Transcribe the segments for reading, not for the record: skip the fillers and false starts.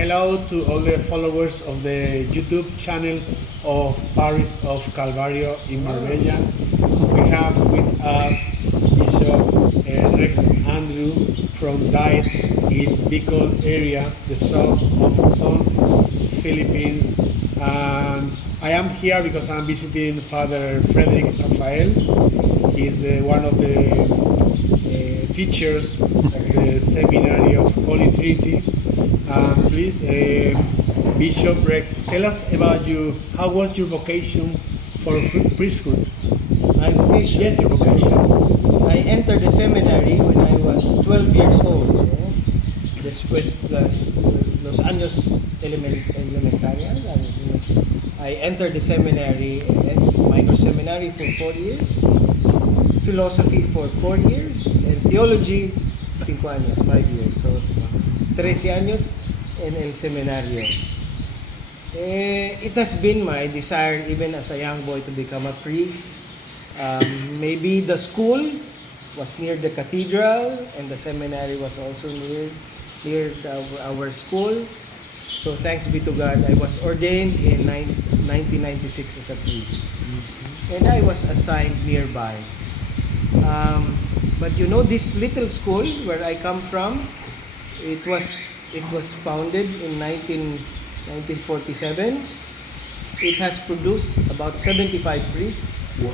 hello to all the followers of the YouTube channel of Parish of Calvario in Marbella. We have with us Bishop Rex Andrew from Daet, is Bicol area, the south of Luzon, Philippines. And I am here because I'm visiting Father Frederick Rafael. He's one of the teachers at the Seminary of Holy Trinity. Please, Bishop Rex, tell us about you. How was your vocation for priesthood? My vocation? Yes, your vocation. I entered the seminary when I was 12 years old. Después los años elementaria, I entered the seminary, minor seminary for 4 years, philosophy for 4 years, and theology 5 años, 5 years. So 13 años en el seminario. It has been my desire even as a young boy to become a priest. Maybe the school was near the cathedral and the seminary was also near our school. So thanks be to God, I was ordained in 1996 as a priest. And I was assigned nearby. But you know, this little school where I come from, it was founded in 1947. It has produced about 75 priests. Wow.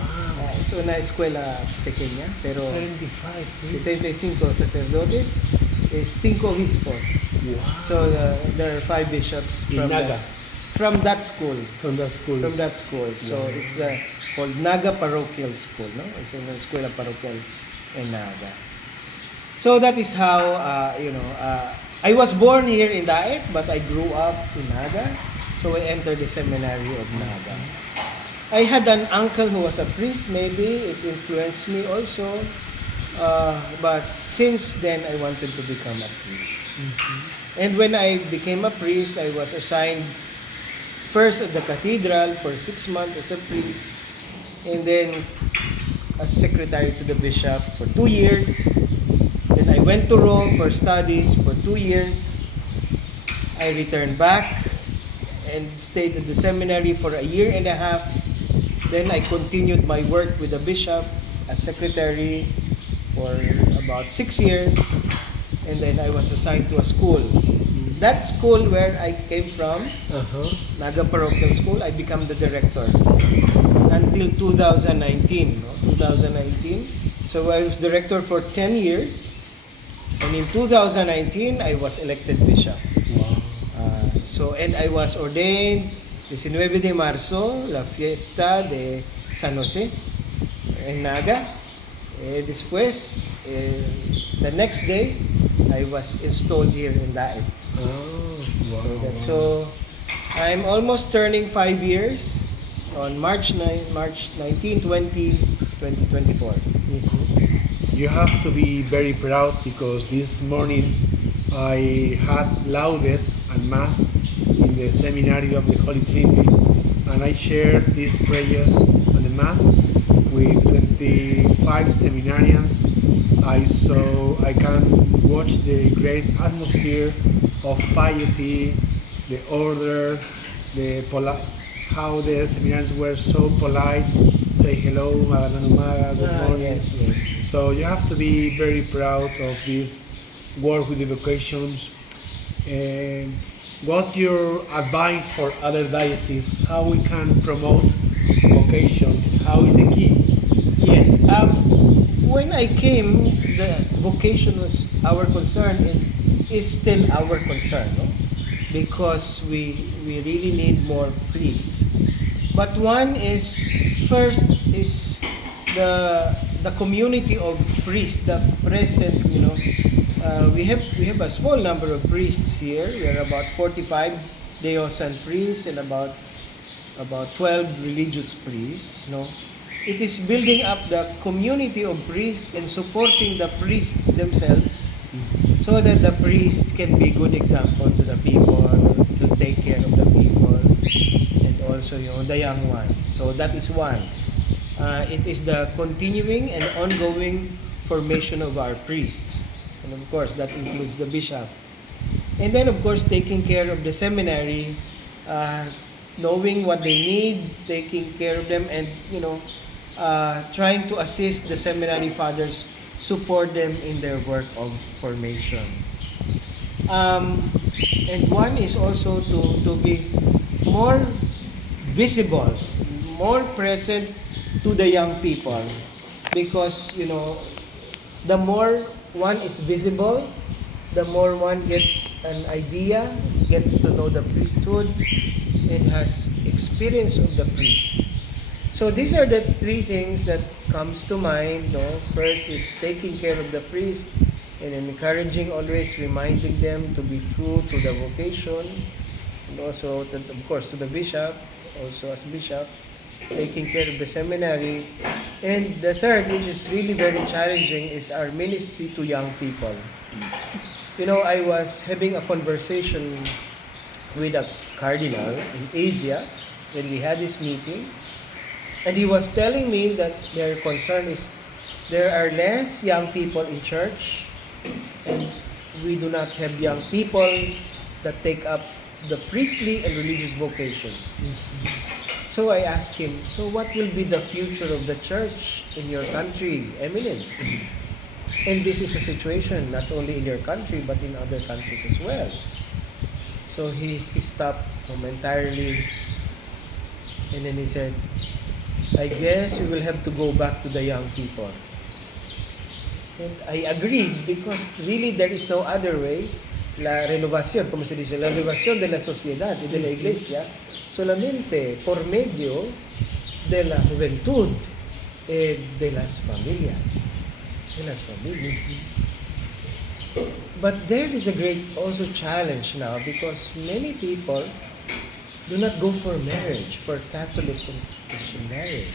So una escuela pequeña, pero 75 75 sacerdotes, 5 obispos. Wow. So there are 5 bishops In Naga. From that school. From that school. From that school. So Wow. it's called Naga Parochial School, no? It's an escuela parochial in Naga. So that is how I was born here in Daet, but I grew up in Naga. So I entered the seminary of Naga. I had an uncle who was a priest, maybe it influenced me also. But since then, I wanted to become a priest. And when I became a priest, I was assigned first at the cathedral for 6 months as a priest, and then as secretary to the bishop for 2 years. Then I went to Rome for studies for 2 years. I returned back and stayed at the seminary for 1.5 years. Then I continued my work with the bishop as secretary for about 6 years. And then I was assigned to a school. That school where I came from, Naga Parochial School, I became the director until 2019. 2019. So I was director for 10 years. And in 2019, I was elected bishop. Wow. And I was ordained 19 de marzo, la fiesta de San Jose en Naga. Después, the next day, I was installed here in Daet. Oh, wow. So I'm almost turning 5 years on March 19, 2024. You have to be very proud because this morning I had laudes and mass in the seminary of the Holy Trinity, and I shared these prayers on the mass with 25 seminarians. I can watch the great atmosphere of piety, the order, how the seminarians were so polite, say hello, magandang umaga, good morning. Yes. So you have to be very proud of this work with the vocations. And what's your advice for other dioceses? How we can promote vocation? How is the key? Yes. When I came, the vocation was our concern and is still our concern, no? Because we really need more priests. But one is, first is the community of priests, the present, we have a small number of priests here. We are about 45 diocesan priests and about 12 religious priests, It is building up the community of priests and supporting the priests themselves so that the priests can be good example to the people, to take care of the people, and also the young ones. So that is one. It is the continuing and ongoing formation of our priests. And of course, that includes the bishop. And then, of course, taking care of the seminary, uh, knowing what they need, taking care of them, and trying to assist the seminary fathers, support them in their work of formation. Um, and one is also to be more visible, more present to the young people, because the more one is visible, the more one gets an idea, gets to know the priesthood, and has experience of the priest. So these are the three things that comes to mind. No? First is taking care of the priest and encouraging, always reminding them to be true to the vocation, and also, of course, to the bishop, also as bishop, taking care of the seminary. And the third, which is really very challenging, is our ministry to young people. I was having a conversation with a cardinal in Asia when we had this meeting, and he was telling me that their concern is there are less young people in church, and we do not have young people that take up the priestly and religious vocations. So I asked him, so what will be the future of the church in your country, Eminence? And this is a situation not only in your country but in other countries as well. So he stopped momentarily, and then he said, I guess we will have to go back to the young people. And I agreed, because really there is no other way. La renovación, como se dice, la renovación de la sociedad y de la iglesia solamente por medio de la juventud, de las familias. But there is a great also challenge now, because many people do not go for marriage, for Catholic and Christian marriage.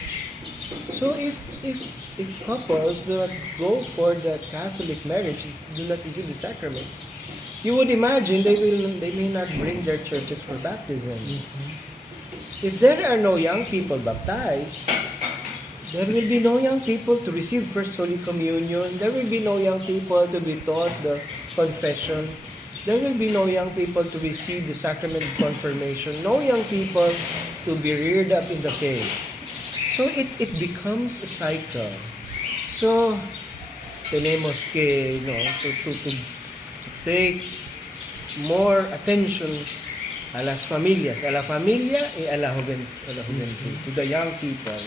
So if couples do not go for the Catholic marriages, do not receive the sacraments, you would imagine they may not bring their churches for baptism. If there are no young people baptized, there will be no young people to receive First Holy Communion. There will be no young people to be taught the confession. There will be no young people to receive the sacrament of confirmation. No young people to be reared up in the faith. So it becomes a cycle. So tenemos que to take more attention a las familias, a la familia y a la juventud, to the young people.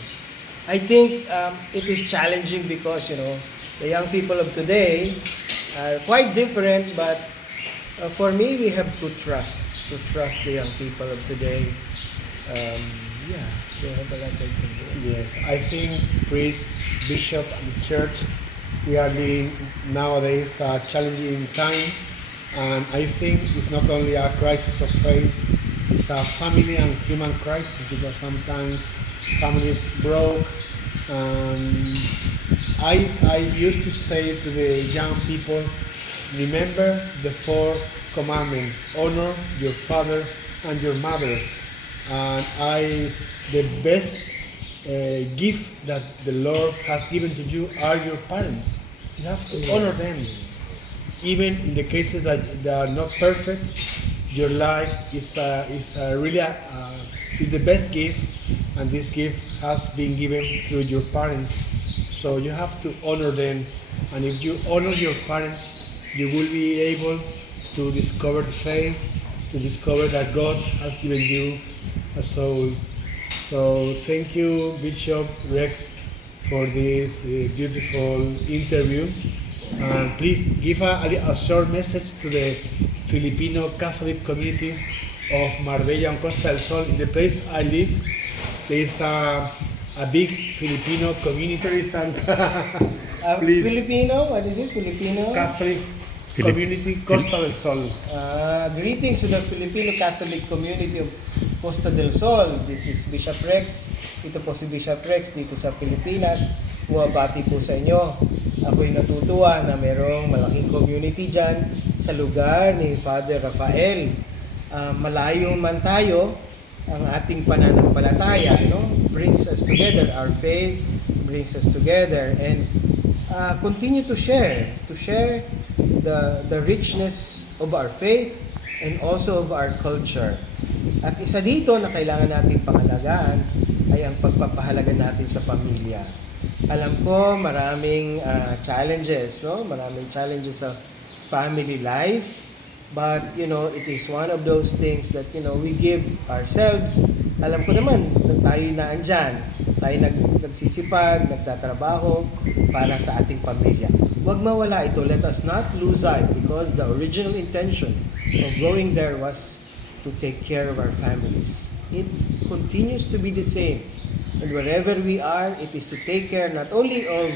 I think it is challenging because the young people of today are quite different, but for me we have to trust the young people of today. They have a lot of things. Yes, I think priest, bishop, and church, we are living nowadays a challenging time, and I think it's not only a crisis of faith, it's a family and human crisis, because sometimes families broke. I used to say to the young people, remember the 4 commandments: honor your father and your mother. And the best gift that the Lord has given to you are your parents. You have to honor them. Even in the cases that they are not perfect, your life is the best gift, and this gift has been given through your parents. So you have to honor them, and if you honor your parents, you will be able to discover the faith, to discover that God has given you a soul. So thank you, Bishop Rex, for this beautiful interview. And please give a short message to the Filipino Catholic community of Marbella and Costa del Sol. In the place I live, there is a big Filipino community. Please. Filipino? What is it? Filipino? Catholic community, Costa del Sol. Greetings to the Filipino Catholic community of Costa del Sol. This is Bishop Rex. Ito po si Bishop Rex dito sa Pilipinas. Bumabati po sa inyo. Ako'y natutuwa na merong malaking community dyan sa lugar ni Father Rafael. Malayo man tayo, ang ating pananampalataya, brings us together. Our faith brings us together, and continue to share the richness of our faith, and also of our culture. At isa dito na kailangan nating pangalagaan ay ang pagpapahalaga natin sa pamilya. Alam ko maraming challenges, no? Maraming challenges sa family life. But, it is one of those things that, we give ourselves. Alam ko naman, tayo na andyan. Tayo nagsisipag, nagtatrabaho para sa ating pamilya. Huwag mawala ito. Let us not lose sight because the original intention of going there was to take care of our families. It continues to be the same. And wherever we are, it is to take care not only of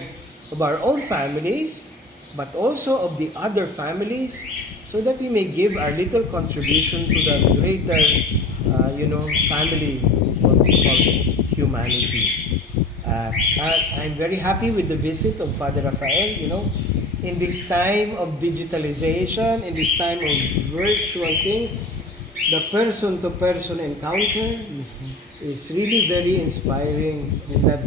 our own families, but also of the other families, so that we may give our little contribution to the greater, family, what we call humanity. I'm very happy with the visit of Father Rafael. In this time of digitalization, in this time of virtual things, the person-to-person encounter is really very inspiring. And that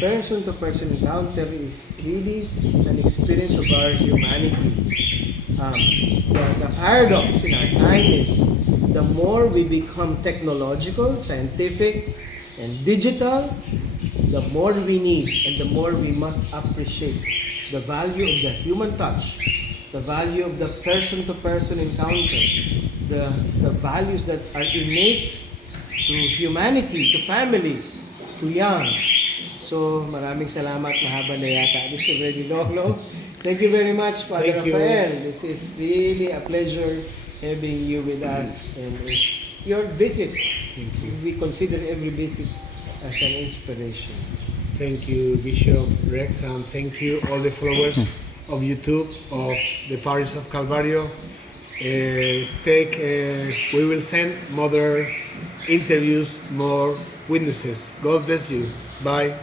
person-to-person encounter is really an experience of our humanity. The paradox in our time is the more we become technological, scientific, and digital, the more we need and the more we must appreciate the value of the human touch, the value of the person-to-person encounter, the values that are innate to humanity, to families, to young. So, maraming salamat. Mahaba na yata. This is already long, no? Thank you very much, Father Thank you. Rafael. This is really a pleasure having you with us. And your visit, we consider every visit as an inspiration. Thank you, Bishop Rex, and thank you all the followers of YouTube of the Parish of Calvario. We will send more interviews, more witnesses. God bless you. Bye.